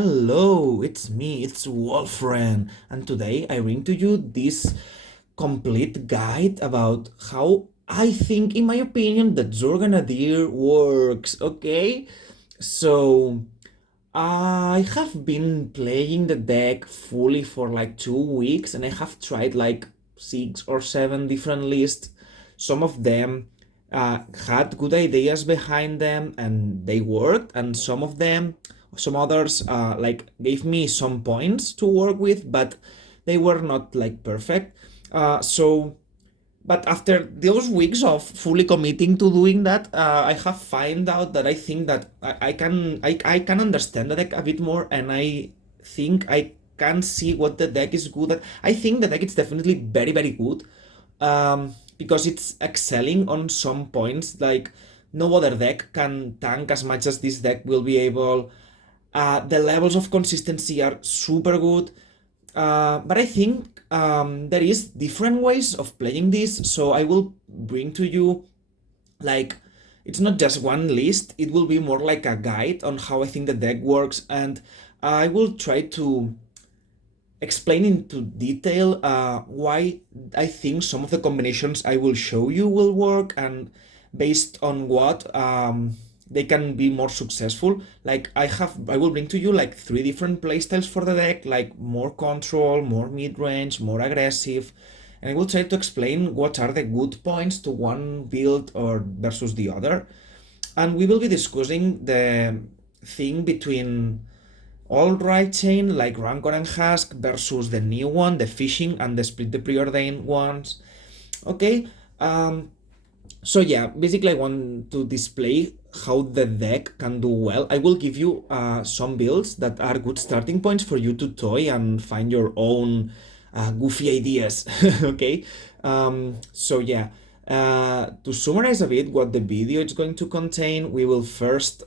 Hello, it's me, it's Wolfren, and today I bring to you this complete guide about how I think, in my opinion, that Zorga Nadir works, okay? So, I have been playing the deck fully for like 2 weeks, and I have tried like 6 or 7 different lists. Some of them had good ideas behind them and they worked, and some others like gave me some points to work with, but they were not like perfect. But after those weeks of fully committing to doing that, I have found out that I think that I can understand the deck a bit more, and I think I can see what the deck is good at. I think the deck is definitely very good, because it's excelling on some points. Like no other deck can tank as much as this deck will be able. The levels of consistency are super good. But I think there is different ways of playing this, so I will bring to you like it's not just one list, it will be more like a guide on how I think the deck works, and I will try to explain into detail why I think some of the combinations I will show you will work, and based on what they can be more successful. Like I will bring to you like 3 different playstyles for the deck, like more control, more mid-range, more aggressive, and I will try to explain what are the good points to one build or versus the other. And we will be discussing the thing between old right chain like Rancor and Husk versus the new one, the Fishing and the Split the Preordained ones. Okay, so yeah, basically I want to display how the deck can do well. I will give you some builds that are good starting points for you to toy and find your own goofy ideas. Okay, so yeah. To summarize a bit what the video is going to contain, we will first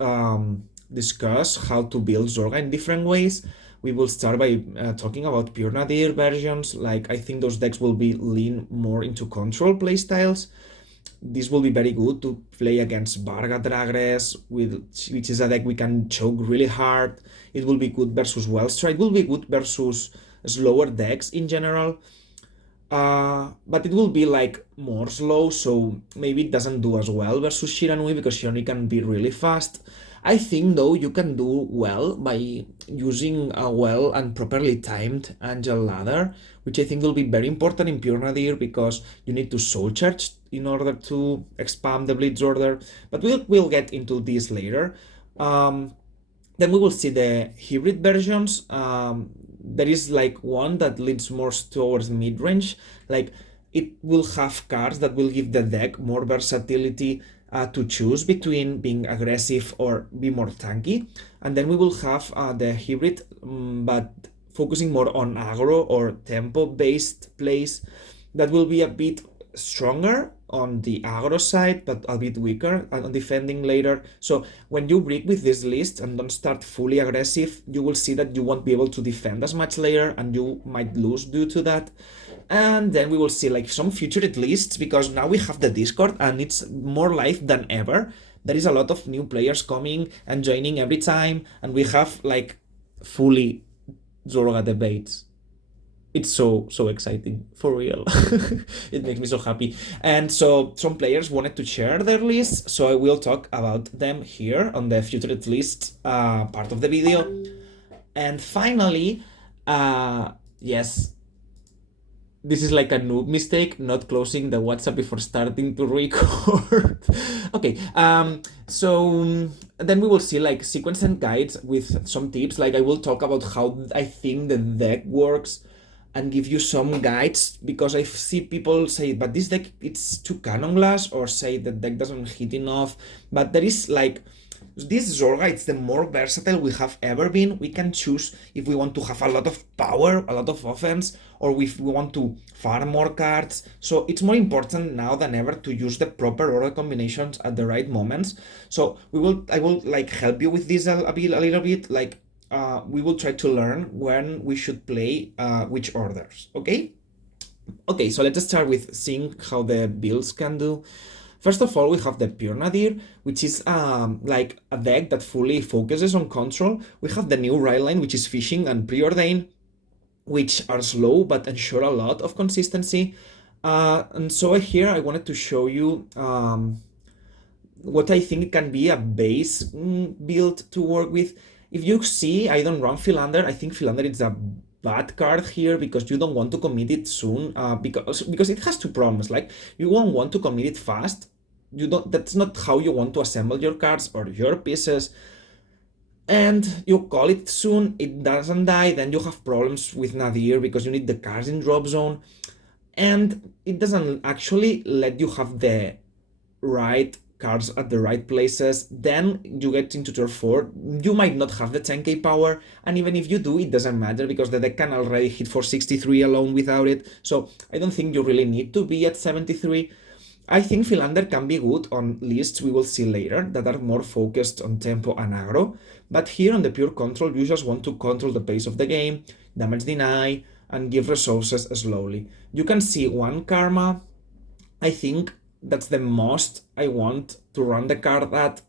discuss how to build Zorga in different ways. We will start by talking about pure Nadir versions. Like I think those decks will be lean more into control playstyles. This will be very good to play against Varga Dragress, which is a deck we can choke really hard. It will be good versus Wellstra. It will be good versus slower decks in general. But it will be like more slow, so maybe it doesn't do as well versus Shiranui because Shiranui can be really fast. I think though you can do well by using a well and properly timed Angel Ladder, which I think will be very important in Pure Nadir because you need to soul charge in order to expand the Blitz Order. But we'll get into this later. Then we will see the hybrid versions. There is like one that leads more towards mid-range. Like it will have cards that will give the deck more versatility to choose between being aggressive or be more tanky. And then we will have the hybrid, but focusing more on aggro or tempo-based plays that will be a bit stronger on the aggro side, but a bit weaker on defending later. So when you break with this list and don't start fully aggressive, you will see that you won't be able to defend as much later and you might lose due to that. And then we will see like some featured lists because now we have the Discord and it's more live than ever. There is a lot of new players coming and joining every time, and we have like fully Zorga debates. It's so exciting, for real. It makes me so happy. And so some players wanted to share their lists, so I will talk about them here on the featured list part of the video. And finally, yes, this is like a noob mistake, not closing the WhatsApp before starting to record. Okay, so then we will see like sequence and guides with some tips. Like I will talk about how I think the deck works and give you some guides because I see people say, but this deck it's too cannon glass, or say the deck doesn't hit enough. But there is like this Zorga, it's the more versatile we have ever been. We can choose if we want to have a lot of power, a lot of offense, or if we want to farm more cards. So it's more important now than ever to use the proper order combinations at the right moments. So I will like help you with this a little bit. Like we will try to learn when we should play which orders. Okay. Okay, so let's start with seeing how the builds can do. First of all, we have the pure Nadir, which is like a deck that fully focuses on control. We have the new right line, which is fishing and preordain, which are slow but ensure a lot of consistency. And so here I wanted to show you what I think can be a base build to work with. If you see, I don't run Philander. I think Philander is a bad card here because you don't want to commit it soon. Because it has two problems. Like you won't want to commit it fast. You don't. That's not how you want to assemble your cards or your pieces. And you call it soon. It doesn't die. Then you have problems with Nadir because you need the cards in drop zone, and it doesn't actually let you have the right cards at the right places. Then you get into turn 4, you might not have the 10k power, and even if you do, it doesn't matter because the deck can already hit for 63 alone without it. So I don't think you really need to be at 73. I think Philander can be good on lists we will see later that are more focused on tempo and aggro, but here on the pure control you just want to control the pace of the game, damage deny, and give resources slowly. You can see one karma. I think that's the most I want to run the card at,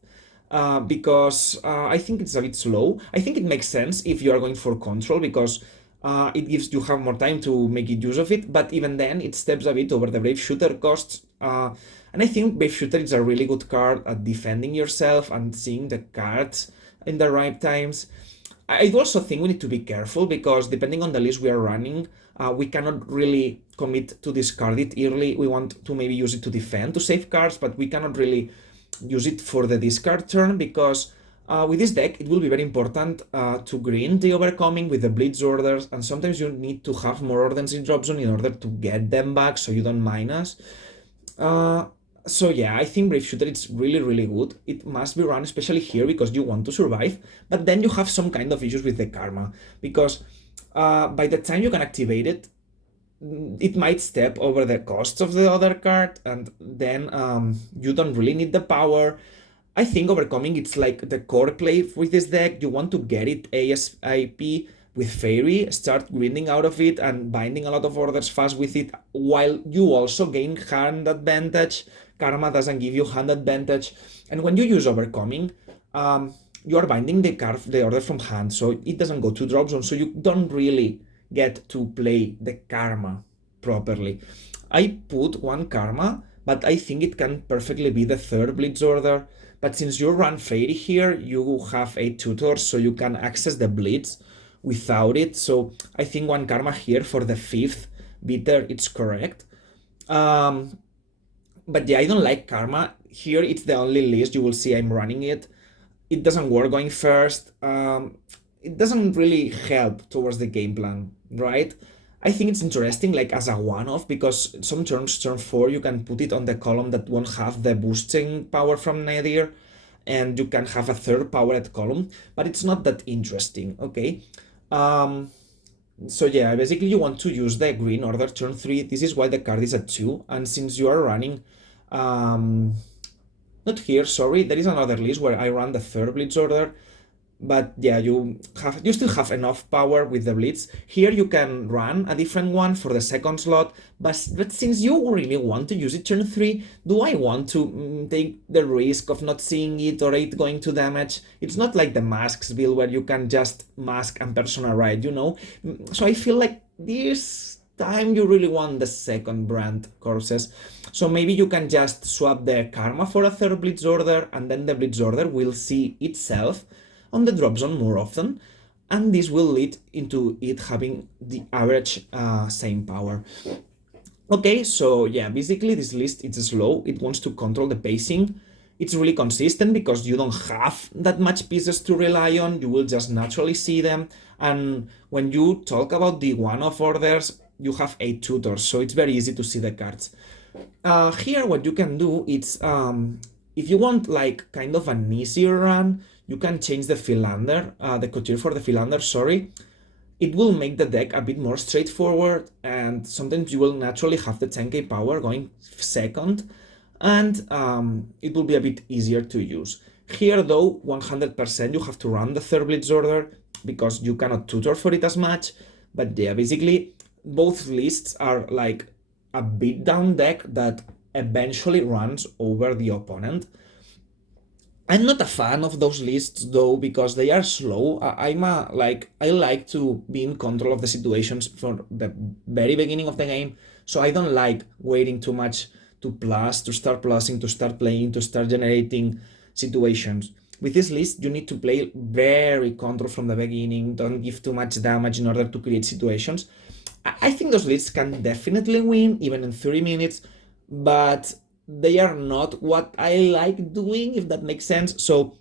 because I think it's a bit slow. I think it makes sense if you are going for control because it gives you have more time to make use of it, but even then it steps a bit over the Brave Shooter costs. And I think Brave Shooter is a really good card at defending yourself and seeing the cards in the right times. I also think we need to be careful because depending on the list we are running, we cannot really commit to discard it early. We want to maybe use it to defend, to save cards, but we cannot really use it for the discard turn because with this deck it will be very important to green the overcoming with the blitz orders, and sometimes you need to have more orders in drop zone in order to get them back so you don't minus. So yeah, I think Brave Shooter is really, really good. It must be run especially here because you want to survive, but then you have some kind of issues with the karma because by the time you can activate it, it might step over the costs of the other card, and then you don't really need the power. I think overcoming it's like the core play with this deck. You want to get it ASAP with Fairy, start grinding out of it and binding a lot of orders fast with it, while you also gain hand advantage. Karma doesn't give you hand advantage, and when you use overcoming, you are binding the order from hand, so it doesn't go to drop zone, so you don't really get to play the karma properly. I put one karma, but I think it can perfectly be the third blitz order. But since you run Fairy here, you have 8 tutors, so you can access the blitz without it. So I think one karma here for the 5th bitter, it's correct. But yeah, I don't like karma. Here it's the only list you will see I'm running it. It doesn't work going first. It doesn't really help towards the game plan, right? I think it's interesting like as a one-off because some turns, turn 4, you can put it on the column that won't have the boosting power from Nadir, and you can have a third powered column, but it's not that interesting, okay? So yeah, basically you want to use the green order turn 3. This is why the card is at 2, and since you are running not here, sorry, there is another list where I run the third blitz order, but yeah, you still have enough power with the blitz. Here you can run a different one for the second slot, but since you really want to use it turn 3, do I want to take the risk of not seeing it or it going to damage? It's not like the masks build where you can just mask and persona ride, you know? So I feel like this time you really want the second brand courses. So maybe you can just swap the karma for a third blitz order, and then the blitz order will see itself on the drop zone more often, and this will lead into it having the average same power. Okay, so yeah, basically this list it's slow, it wants to control the pacing. It's really consistent because you don't have that much pieces to rely on, you will just naturally see them, and when you talk about the one-off orders, you have 8 tutors, so it's very easy to see the cards. Here what you can do is, if you want like kind of an easier run, you can change the Philander, the couture for the Philander, sorry. It will make the deck a bit more straightforward, and sometimes you will naturally have the 10k power going second, and it will be a bit easier to use. Here though, 100% you have to run the third blitz order because you cannot tutor for it as much, but yeah, basically both lists are like a beatdown deck that eventually runs over the opponent. I'm not a fan of those lists though because they are slow. I like to be in control of the situations from the very beginning of the game. So I don't like waiting too much to plus, to start plusing, to start playing, to start generating situations. With this list, you need to play very control from the beginning. Don't give too much damage in order to create situations. I think those lists can definitely win even in 30 minutes, but they are not what I like doing, if that makes sense. So,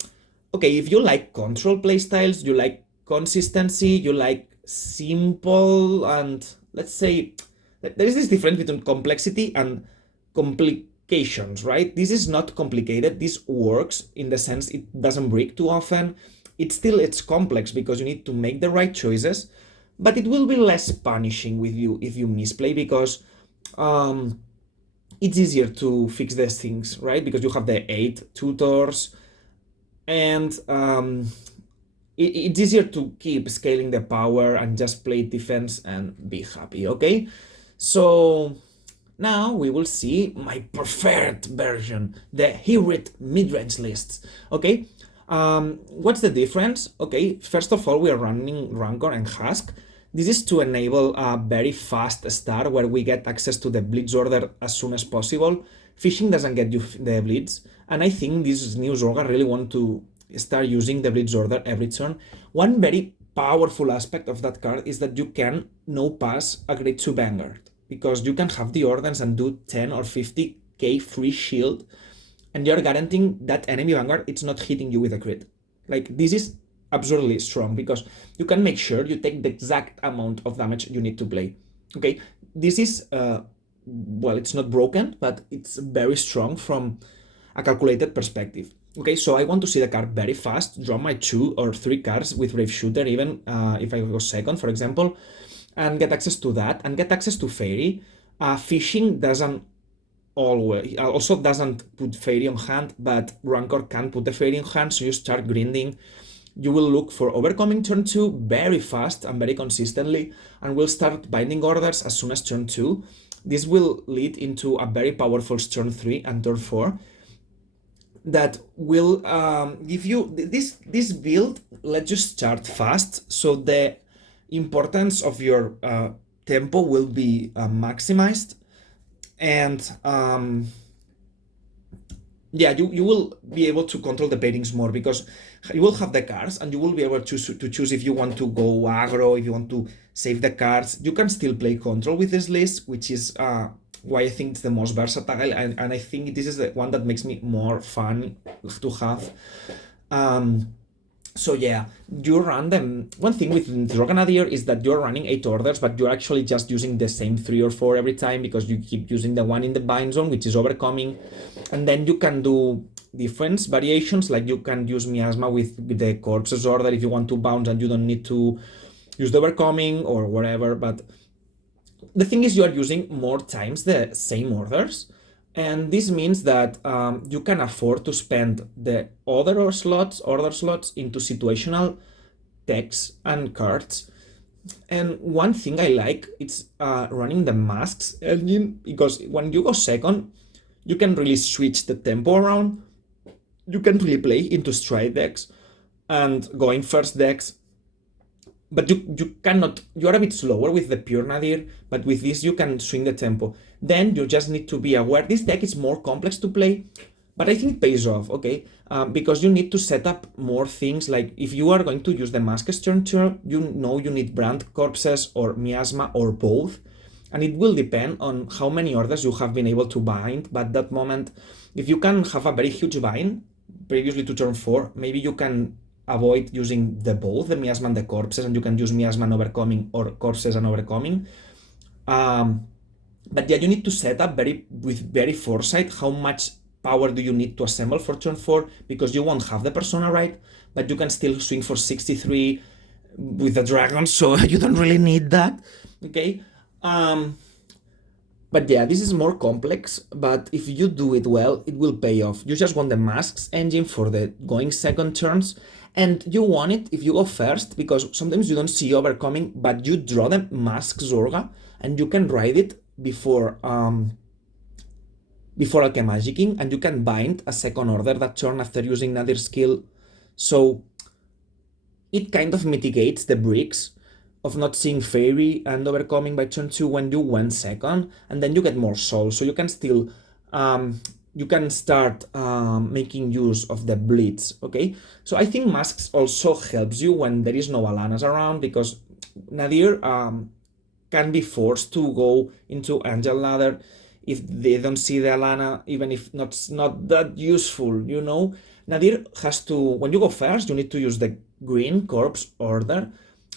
okay, if you like control playstyles, you like consistency, you like simple, and let's say there is this difference between complexity and complications, right? This is not complicated. This works in the sense it doesn't break too often. It's complex because you need to make the right choices, but it will be less punishing with you if you misplay because um, it's easier to fix these things, right? Because you have the 8 tutors and it's easier to keep scaling the power and just play defense and be happy, okay? So now we will see my preferred version, the hybrid mid-range lists, okay? What's the difference? Okay, first of all, we are running Rancor and Husk. This is to enable a very fast start where we get access to the Blitz order as soon as possible. Fishing doesn't get you the Blitz, and I think this new Zorga really want to start using the Blitz order every turn. One very powerful aspect of that card is that you can no pass a grade 2 Vanguard, because you can have the orders and do 10 or 50k free shield, and you're guaranteeing that enemy Vanguard it's not hitting you with a crit. Like, this is absurdly strong because you can make sure you take the exact amount of damage you need to play. Okay, this is well, it's not broken, but it's very strong from a calculated perspective. Okay, so I want to see the card very fast, draw my 2 or 3 cards with Brave Shooter, even if I go second, for example, and get access to that, and get access to Fairy. Fishing doesn't always, also doesn't put Fairy on hand, but Rancor can put the Fairy on hand, so you start grinding. You will look for Overcoming turn 2 very fast and very consistently, and will start binding orders as soon as turn 2. This will lead into a very powerful turn 3 and turn 4 that will give you this build lets you start fast, so the importance of your tempo will be maximized, and yeah, you will be able to control the pairings more because you will have the cards and you will be able to choose if you want to go aggro, if you want to save the cards. You can still play control with this list, which is why I think it's the most versatile, and I think this is the one that makes me more fun to have. So yeah, you run them. One thing with Zorga Nadir is that you're running 8 orders, but you're actually just using the same 3 or 4 every time because you keep using the one in the bind zone, which is Overcoming. And then you can do different variations, like you can use Miasma with the Corpses order if you want to bounce and you don't need to use the Overcoming or whatever. But the thing is, you are using more times the same orders. And this means that you can afford to spend the order slots into situational decks and cards. And one thing I like, it's running the masks engine, because when you go second, you can really switch the tempo around. You can really play into stride decks and going first decks. But you cannot, you are a bit slower with the pure Nadir, but with this you can swing the tempo. Then you just need to be aware. This deck is more complex to play, but I think it pays off, okay? Because you need to set up more things, like if you are going to use the Masks turn, you know you need Brand Corpses or Miasma or both, and it will depend on how many orders you have been able to bind. But at that moment, if you can have a very huge bind previously to turn 4, maybe you can avoid using both the Miasma and the Corpses, and you can use Miasma and Overcoming or Corpses and Overcoming. But yeah, you need to set up with very foresight how much power do you need to assemble for turn 4, because you won't have the persona right, but you can still swing for 63 with the dragon, so you don't really need that, okay? But yeah, this is more complex, but if you do it well, it will pay off. You just want the masks engine for the going second turns, and you want it if you go first, because sometimes you don't see Overcoming, but you draw the mask Zorga, and you can ride it before before alchemagicking, and you can bind a second order that turn after using Nadir skill. So it kind of mitigates the bricks of not seeing fairy and overcoming by turn 2 when you went second, and then you get more souls, so you can still you can start making use of the blitz. Okay, so I think masks also helps you when there is no Alanas around, because Nadir can be forced to go into Angel Ladder if they don't see the Alana, even if not that useful, you know. Nadir has to, when you go first, you need to use the green corpse order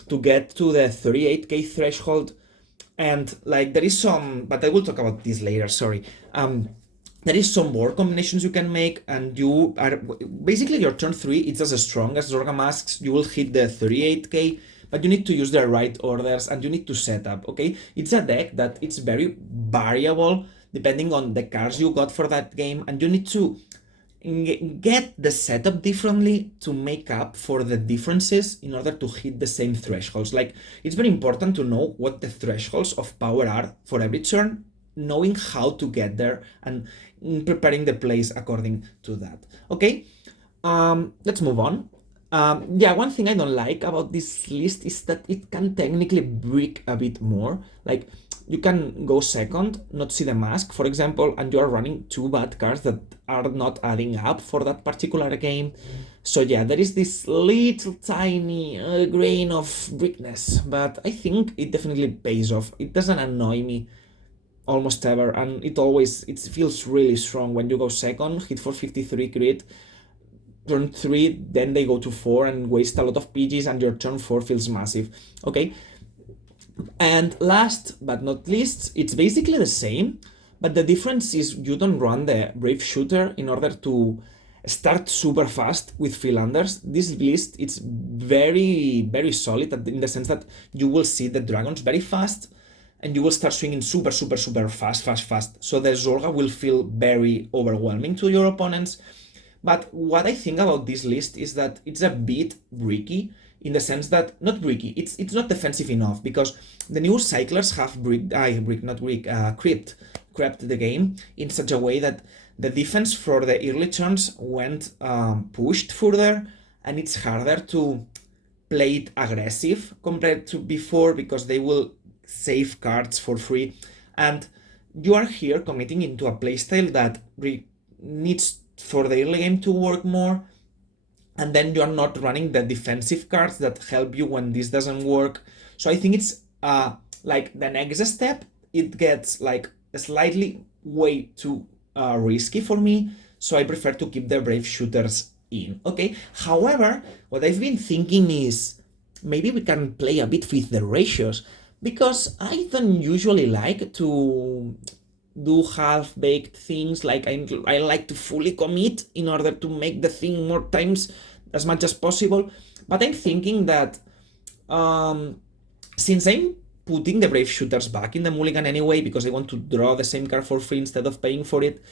to get to the 38k threshold, and like there is some, but I will talk about this later, sorry. There is some more combinations you can make, and you are basically your turn 3, it's as strong as Zorga masks, you will hit the 38k, but you need to use the right orders and you need to set up. Okay, it's a deck that it's very variable depending on the cards you got for that game, and you need to get the setup differently to make up for the differences in order to hit the same thresholds. Like, it's very important to know what the thresholds of power are for every turn, knowing how to get there and preparing the plays according to that. Okay, let's move on. Yeah, one thing I don't like about this list is that it can technically brick a bit more. Like, you can go second, not see the mask, for example, and you are running 2 bad cards that are not adding up for that particular game. So yeah, there is this little tiny grain of brickness, but I think it definitely pays off. It doesn't annoy me almost ever, and it feels really strong when you go second, hit for 53 crit, turn 3, then they go to 4 and waste a lot of PGs, and your turn 4 feels massive. Okay, and last but not least, it's basically the same, but the difference is you don't run the Brave Shooter in order to start super fast with Philanders. This list, it's very solid in the sense that you will see the dragons very fast, and you will start swinging super fast. So the Zorga will feel very overwhelming to your opponents. But what I think about this list is that it's a bit bricky, in the sense that, not bricky, it's not defensive enough, because the new cyclers have crept the game in such a way that the defense for the early turns went pushed further, and it's harder to play it aggressive compared to before, because they will save cards for free, and you are here committing into a playstyle that needs for the early game to work more, and then you are not running the defensive cards that help you when this doesn't work. So I think it's like the next step, it gets like slightly way too risky for me, so I prefer to keep the Brave Shooters in. Okay, however, what I've been thinking is maybe we can play a bit with the ratios, because I don't usually like to do half-baked things. Like, I like to fully commit in order to make the thing more times as much as possible. But I'm thinking that since I'm putting the Brave Shooters back in the mulligan anyway, because I want to draw the same card for free instead of paying for it,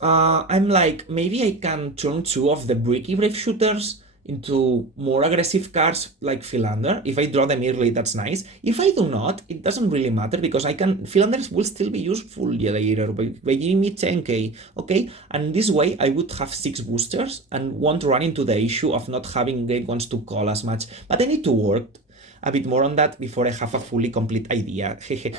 I'm like, maybe I can turn 2 of the bricky Brave Shooters into more aggressive cards like Philander. If I draw them early, that's nice. If I do not, it doesn't really matter, because Philanders will still be useful later by giving me 10k, okay? And this way I would have 6 boosters and won't run into the issue of not having great ones to call as much. But I need to work a bit more on that before I have a fully complete idea.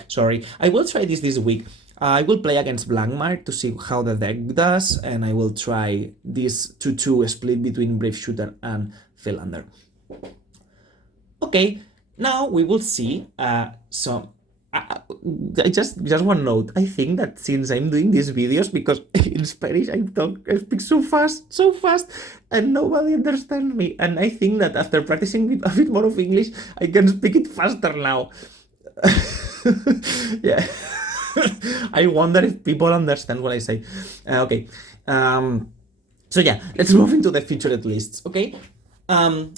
Sorry. I will try this week. I will play against Blankmire to see how the deck does, and I will try this 2-2 split between Brave Shooter and Philander. Okay, now we will see some... just one note. I think that since I'm doing these videos, because in Spanish I speak so fast, and nobody understands me, and I think that after practicing a bit more of English, I can speak it faster now. Yeah. I wonder if people understand what I say. Okay. So yeah, let's move into the featured lists. Okay.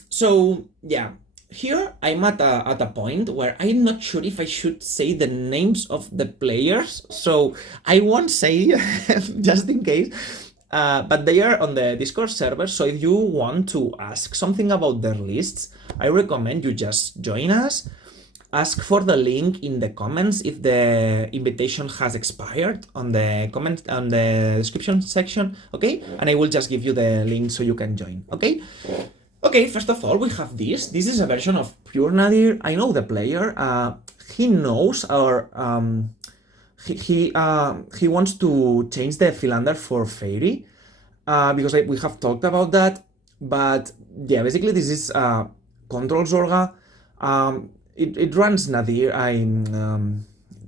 So yeah, here I'm at a point where I'm not sure if I should say the names of the players, so I won't say just in case. But they are on the Discord server, so if you want to ask something about their lists, I recommend you just join us. ask for the link in the comments if the invitation has expired on the comment on the description section, okay? And I will just give you the link so you can join, okay? Okay, first of all, we have this. This is a version of Pure Nadir. I know the player. He knows or he wants to change the Philander for Fairy because we have talked about that. But yeah, basically this is control Zorga. It runs Nadir.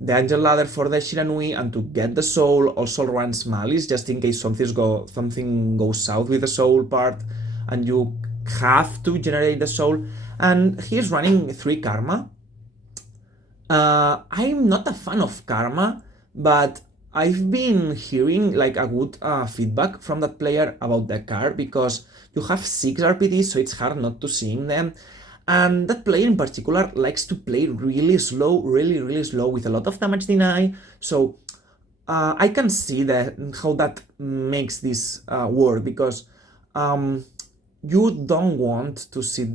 The Angel Ladder for the Shiranui, and to get the soul also runs Malice, just in case something goes south with the soul part, and you have to generate the soul. And he's running 3 Karma. I'm not a fan of Karma, but I've been hearing like a good feedback from that player about the card because you have 6 RPDs, so it's hard not to seeing them. And that player in particular likes to play really slow, really slow with a lot of damage deny. So I can see how that makes this work because you don't want to see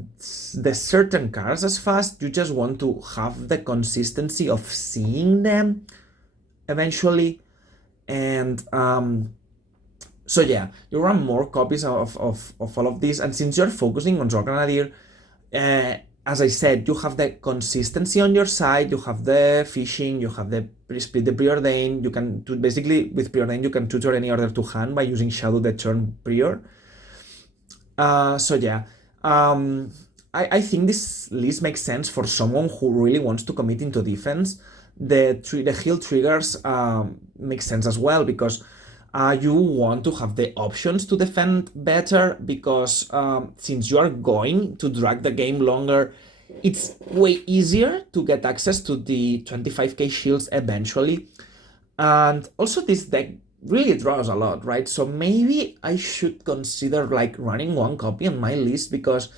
the certain cards as fast. You just want to have the consistency of seeing them eventually. And so yeah, you run more copies of all of these. And since you're focusing on Zorga Nadir, as I said, you have the consistency on your side, you have the fishing, you have the preordain. You can basically with preordain you can tutor any order to hand by using Shadow the turn prior. So yeah, I think this list makes sense for someone who really wants to commit into defense. The heal triggers make sense as well because you want to have the options to defend better because since you are going to drag the game longer, it's way easier to get access to the 25k shields eventually. And also this deck really draws a lot, right? So maybe I should consider like running 1 copy on my list because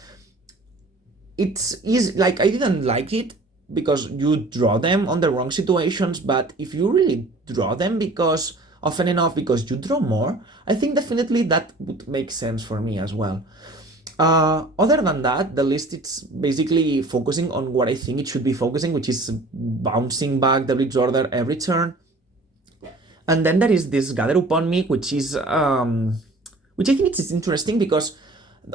it's easy. Like I didn't like it because you draw them on the wrong situations, but if you really draw them because often enough because you draw more, I think definitely that would make sense for me as well. Other than that, the list it's basically focusing on what I think it should be focusing, which is bouncing back the Blitz Order every turn. And then there is this Gather Upon Me, which I think it's interesting because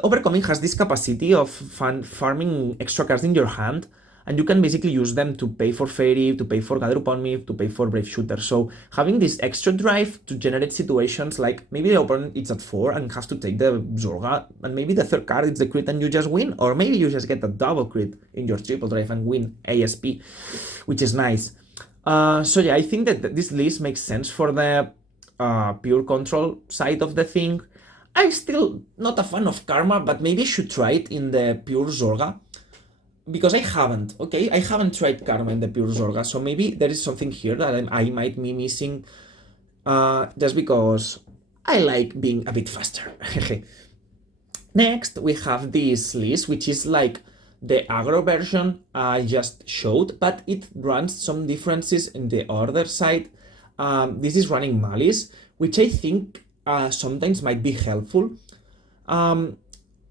Overcoming has this capacity of farming extra cards in your hand, and you can basically use them to pay for Fairy, to pay for Gather Upon Me, to pay for Brave Shooter. So having this extra drive to generate situations like maybe the opponent is at 4 and has to take the Zorga, and maybe the 3rd card is the crit and you just win, or maybe you just get a double crit in your triple drive and win ASP, which is nice. So yeah, I think that this list makes sense for the pure control side of the thing. I'm still not a fan of Karma, but maybe I should try it in the pure Zorga. Because I haven't, okay? I haven't tried Karma in the pure Zorga, so maybe there is something here that I might be missing just because I like being a bit faster. Next, we have this list, which is like the aggro version I just showed, but it runs some differences in the order side. This is running Malice, which I think sometimes might be helpful.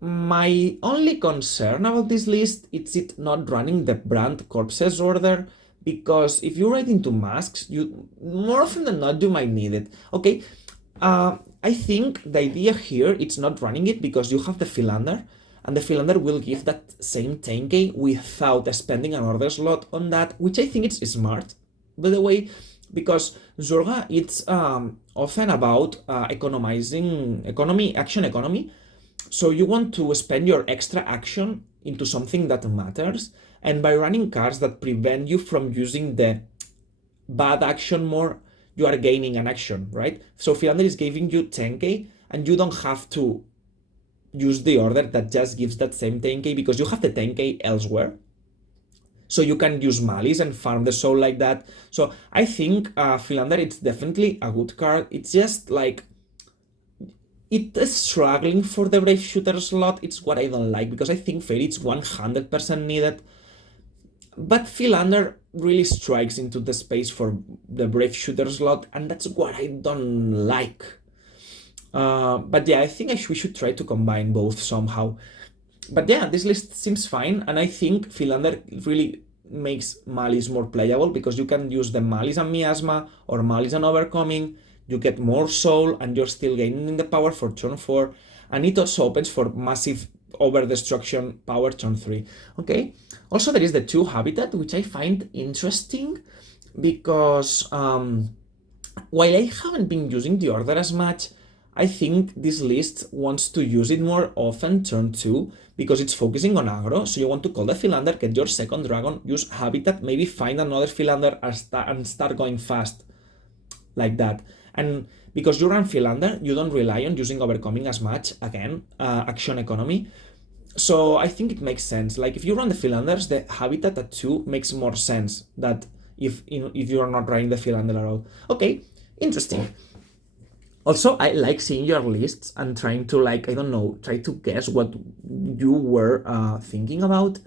My only concern about this list is it not running the brand corpses order, because if you write into masks, you more often than not you might need it. Okay, I think the idea here it's not running it because you have the Philander, and the Philander will give that same 10k without spending an order slot on that, which I think it's smart, by the way, because Zorga it's often about action economy. So you want to spend your extra action into something that matters, and by running cards that prevent you from using the bad action more, you are gaining an action, right? So Philander is giving you 10k, and you don't have to use the order that just gives that same 10k because you have the 10k elsewhere. So you can use Malice and farm the soul like that. So I think Philander, it's definitely a good card. It's just like it is struggling for the Brave Shooter slot. It's what I don't like, because I think Fairy it's 100% needed. But Philander really strikes into the space for the Brave Shooter slot, and that's what I don't like. But yeah, I think we should try to combine both somehow. But yeah, this list seems fine, and I think Philander really makes Malice more playable because you can use the Malice and Miasma or Malice and Overcoming. You get more soul and you're still gaining the power for turn 4. And it also opens for massive over destruction power turn 3. Okay. Also, there is the 2 habitat, which I find interesting because while I haven't been using the order as much, I think this list wants to use it more often turn 2 because it's focusing on aggro. So you want to call the Philander, get your second dragon, use habitat, maybe find another Philander and start going fast like that. And because you run Philander, you don't rely on using Overcoming as much, again, action economy. So I think it makes sense. Like if you run the Philanders, the habitat at 2 makes more sense that if you are not running the Philander at all. Okay, interesting. Also, I like seeing your lists and trying to, like, I don't know, try to guess what you were thinking about.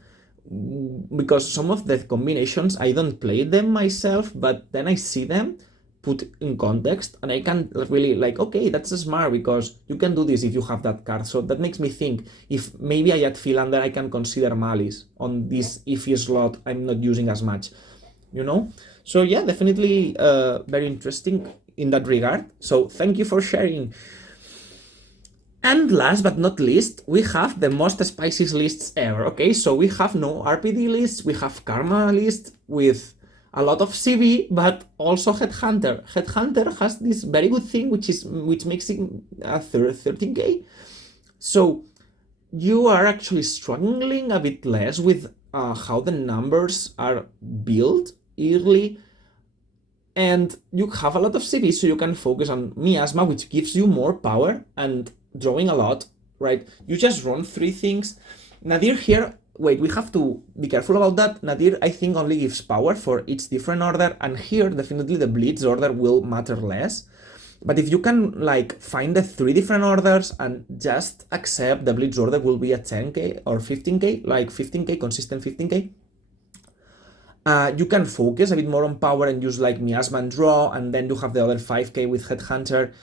Because some of the combinations, I don't play them myself, but then I see them put in context and I can really like, okay, that's smart because you can do this if you have that card. So that makes me think if maybe I add Philander, I can consider Malice on this iffy slot I'm not using as much, you know? So yeah, definitely very interesting in that regard. So thank you for sharing. And last but not least, we have the most spicy lists ever, okay? So we have no RPD lists, we have Karma lists with a lot of CV, but also Headhunter. Headhunter has this very good thing, which makes it a 13k. So you are actually struggling a bit less with how the numbers are built early, and you have a lot of CV, so you can focus on Miasma, which gives you more power and drawing a lot, right? You just run 3 things. Nadir here, wait, we have to be careful about that. Nadir, I think, only gives power for each different order, and here, definitely the Blitz order will matter less. But if you can, like, find the 3 different orders and just accept the Blitz order will be a 10k or 15k, like 15k, consistent 15k, you can focus a bit more on power and use like Miasma and Draw, and then you have the other 5k with Headhunter.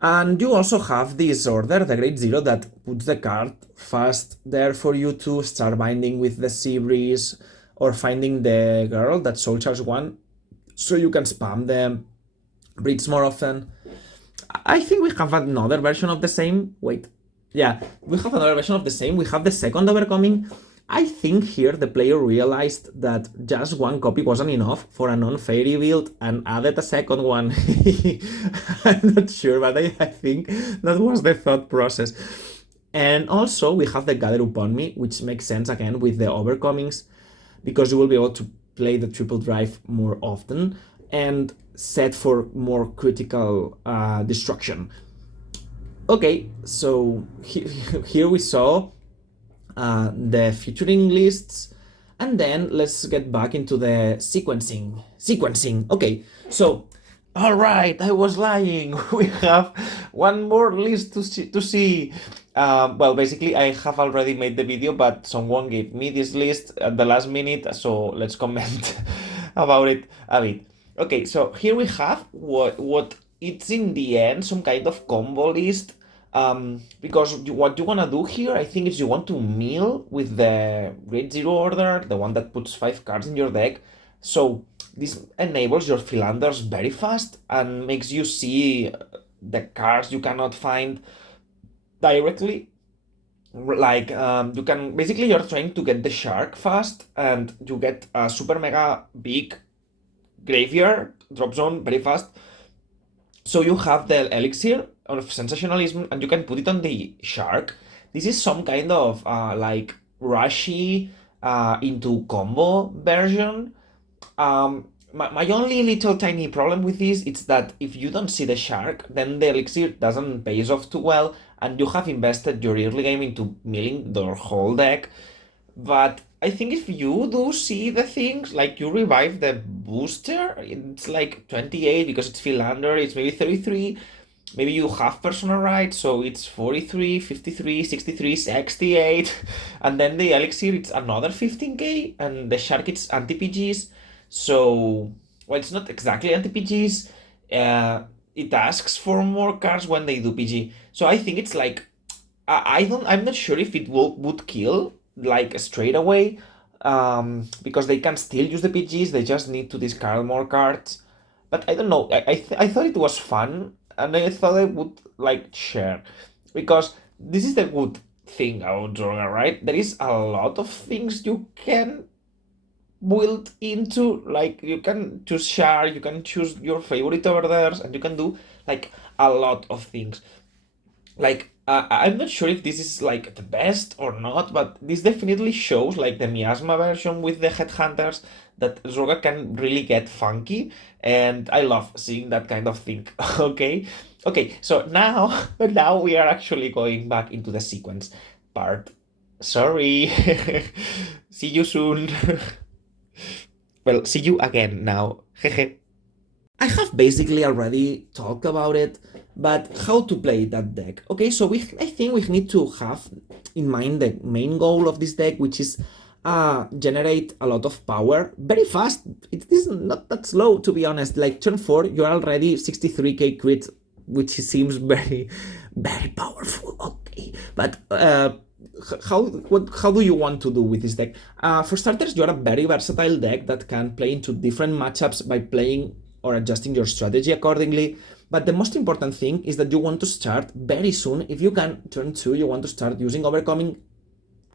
And you also have this order, the Great Zero, that puts the card fast there for you to start binding with the Sea Breeze or finding the girl that Soul Charge 1, so you can spam the Breeds more often. I think we have another version of the same. Wait. Yeah, we have another version of the same. We have the second Overcoming. I think here the player realized that just 1 copy wasn't enough for a non-fairy build and added a second one. I'm not sure, but I think that was the thought process. And also we have the Gather Upon Me, which makes sense again with the Overcomings, because you will be able to play the triple drive more often and set for more critical destruction. Okay, so here we saw the featuring lists, and then let's get back into the sequencing. Okay, so all right, I was lying. We have one more list to see. Well, basically, I have already made the video, but someone gave me this list at the last minute, so let's comment about it a bit. Okay, so here we have what it's in the end some kind of combo list. Because what you want to do here, I think, is you want to mill with the Great Zero order, the one that puts 5 cards in your deck. So this enables your Philanders very fast and makes you see the cards you cannot find directly. Like, you can, basically you're trying to get the Shark fast, and you get a super mega big graveyard drop zone very fast. So you have the elixir of sensationalism, and you can put it on the shark. This is some kind of like rushy into combo version. My only little tiny problem with this is that if you don't see the shark, then the elixir doesn't pays off too well, and you have invested your early game into milling your whole deck. But I think if you do see the things, like you revive the booster, it's like 28 because it's Philander, it's maybe 33. Maybe you have personal rights, so it's 43, 53, 63, 68. And then the elixir, it's another 15k, and the shark, it's anti-PGs. So, well, it's not exactly anti-PGs. It asks for more cards when they do PG. So I think it's like, I'm not sure if it would kill like straight away, because they can still use the PGs, they just need to discard more cards. But I don't know, I thought it was fun, and I thought I would like share, because this is the good thing about Zorga, right? There is a lot of things you can build into, like you can choose share, you can choose your favorite orders, and you can do like a lot of things. Like I'm not sure if this is like the best or not, but this definitely shows like the miasma version with the headhunters, that Zorga can really get funky, and I love seeing that kind of thing. Okay, okay, so now now we are actually going back into the sequence part. Sorry. See you soon. Well, see you again now. I have basically already talked about it, but how to play that deck. Okay, so I think we need to have in mind the main goal of this deck, which is generate a lot of power very fast. It is not that slow, to be honest. Like turn 4, you're already 63k crit, which seems very, very powerful. Okay, but how do you want to do with this deck? For starters, you're a very versatile deck that can play into different matchups by playing or adjusting your strategy accordingly. But the most important thing is that you want to start very soon. If you can, turn 2, you want to start using Overcoming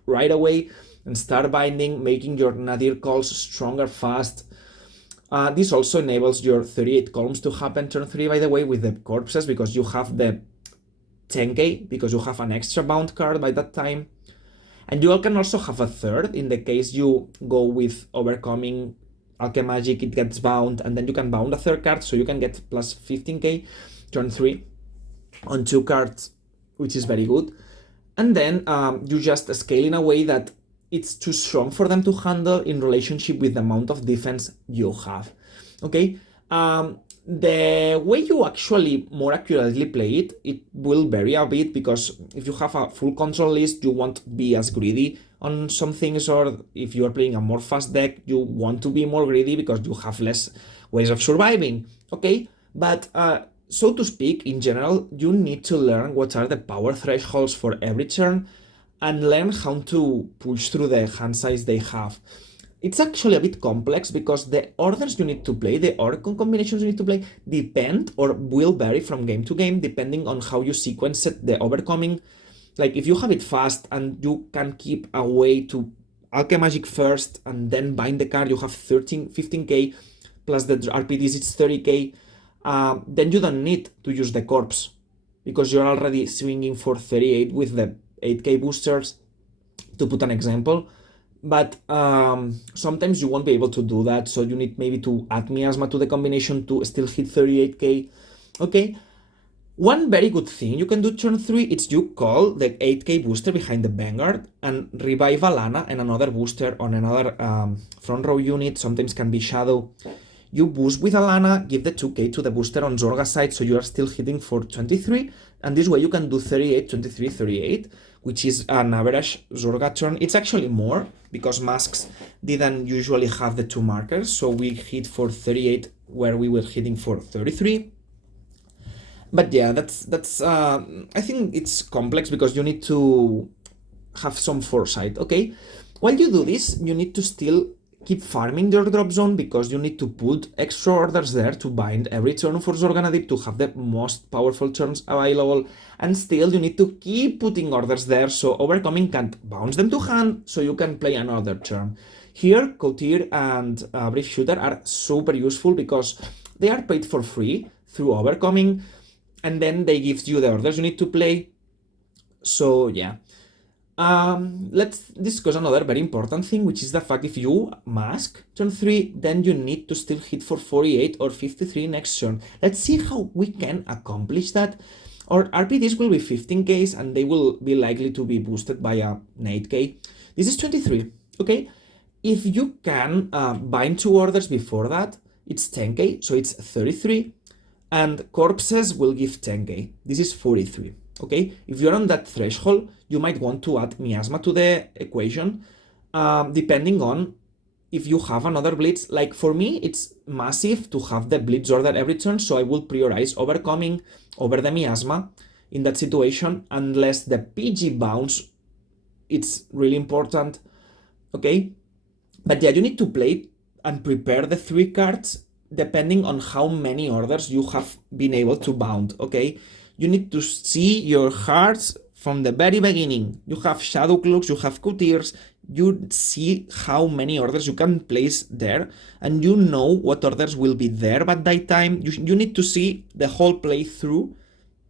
right away and start binding, making your Nadir calls stronger fast. This also enables your 38 columns to happen turn 3, by the way, with the corpses, because you have the 10k, because you have an extra bound card by that time. And you can also have a third in the case you go with Overcoming Alchemagic, it gets bound, and then you can bound a third card, so you can get plus 15k turn 3 on 2 cards, which is very good. And then you just scale in a way that it's too strong for them to handle in relationship with the amount of defense you have. Okay, the way you actually more accurately play it, it will vary a bit, because if you have a full control list, you won't be as greedy on some things, or if you are playing a more fast deck, you want to be more greedy because you have less ways of surviving. Okay, but so to speak, in general, you need to learn what are the power thresholds for every turn and learn how to push through the hand size they have. It's actually a bit complex because the orders you need to play, the order combinations you need to play, depend or will vary from game to game depending on how you sequence it, the Overcoming. Like if you have it fast and you can keep a way to Alchemagic first and then bind the card, you have 15k plus the RPDs, it's 30k. Then you don't need to use the corpse because you're already swinging for 38 with the 8k boosters, to put an example. But sometimes you won't be able to do that, so you need maybe to add miasma to the combination to still hit 38k. Okay, one very good thing you can do turn 3 is you call the 8k booster behind the Vanguard and revive Alana and another booster on another front row unit, sometimes can be Shadow. You boost with Alana, give the 2k to the booster on Zorga side, so you are still hitting for 23, and this way you can do 38, 23, 38, which is an average Zorga turn. It's actually more, because masks didn't usually have the 2 markers, so we hit for 38 where we were hitting for 33. But yeah, that's I think it's complex because you need to have some foresight. Okay, while you do this, you need to still keep farming your drop zone, because you need to put extra orders there to bind every turn for Zorga Nadir to have the most powerful turns available, and still you need to keep putting orders there so Overcoming can't bounce them to hand, so you can play another turn. Here, Cotir and Brief Shooter are super useful because they are paid for free through Overcoming, and then they give you the orders you need to play. So yeah. Let's discuss another very important thing, which is the fact if you mask turn 3, then you need to still hit for 48 or 53 next turn. Let's see how we can accomplish that. Our RPDs will be 15k and they will be likely to be boosted by a 8k. This is 23, okay? If you can bind 2 orders before that, it's 10k, so it's 33, and corpses will give 10k. This is 43. Okay, if you're on that threshold, you might want to add miasma to the equation, depending on if you have another blitz. Like for me, it's massive to have the blitz order every turn, so I will prioritize Overcoming over the miasma in that situation, unless the PG bounce, it's really important. Okay, But yeah, you need to play and prepare the 3 cards depending on how many orders you have been able to bound, okay? You need to see your cards from the very beginning. You have Shadow Cloaks, you have Coutiers, you see how many orders you can place there, and you know what orders will be there by that time. You need to see the whole playthrough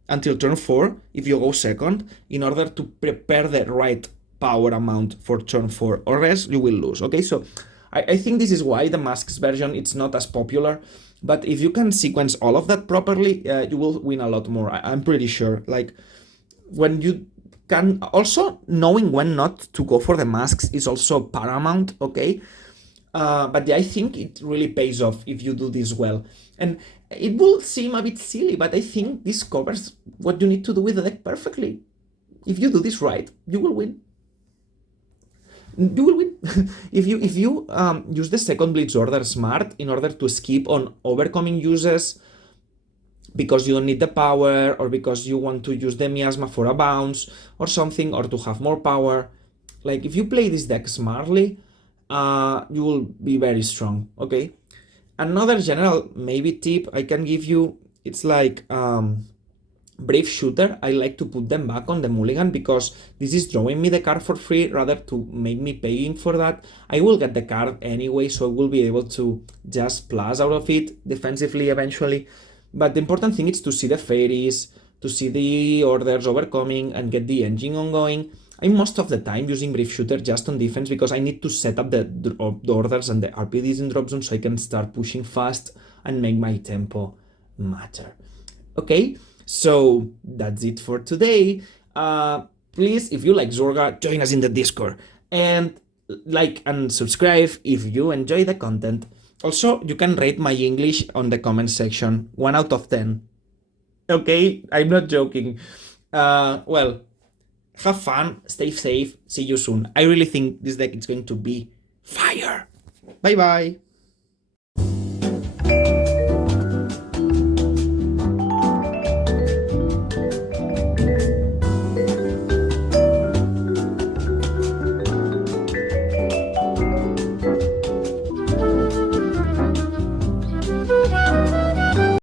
until turn 4 if you go second in order to prepare the right power amount for turn 4, or else you will lose, okay? So I think this is why the masks version it's not as popular, but if you can sequence all of that properly, you will win a lot more. I'm pretty sure. Like, when you can also knowing when not to go for the masks is also paramount, okay? But yeah, I think it really pays off if you do this well. And it will seem a bit silly, but I think this covers what you need to do with the deck perfectly. If you do this right, you will win. You will win. If you use the second Blitz order smart in order to skip on overcoming uses because you don't need the power, or because you want to use the miasma for a bounce or something, or to have more power. Like, if you play this deck smartly, you will be very strong, okay? Another general maybe tip I can give you, it's like Brave Shooter. I like to put them back on the mulligan because this is drawing me the card for free rather to make me paying for that. I will get the card anyway, so I will be able to just plus out of it defensively eventually. But the important thing is to see the fairies, to see the orders overcoming, and get the engine ongoing. I'm most of the time using Brave Shooter just on defense because I need to set up the orders and the RPDs in drop zone so I can start pushing fast and make my tempo matter. Okay, so that's it for today. Please, if you like Zorga, join us in the Discord and like and subscribe if you enjoy the content. Also, you can rate my English on the comment section, 1 out of 10. Okay, I'm not joking. Well, have fun, stay safe, see you soon. I really think this deck is going to be fire. Bye bye.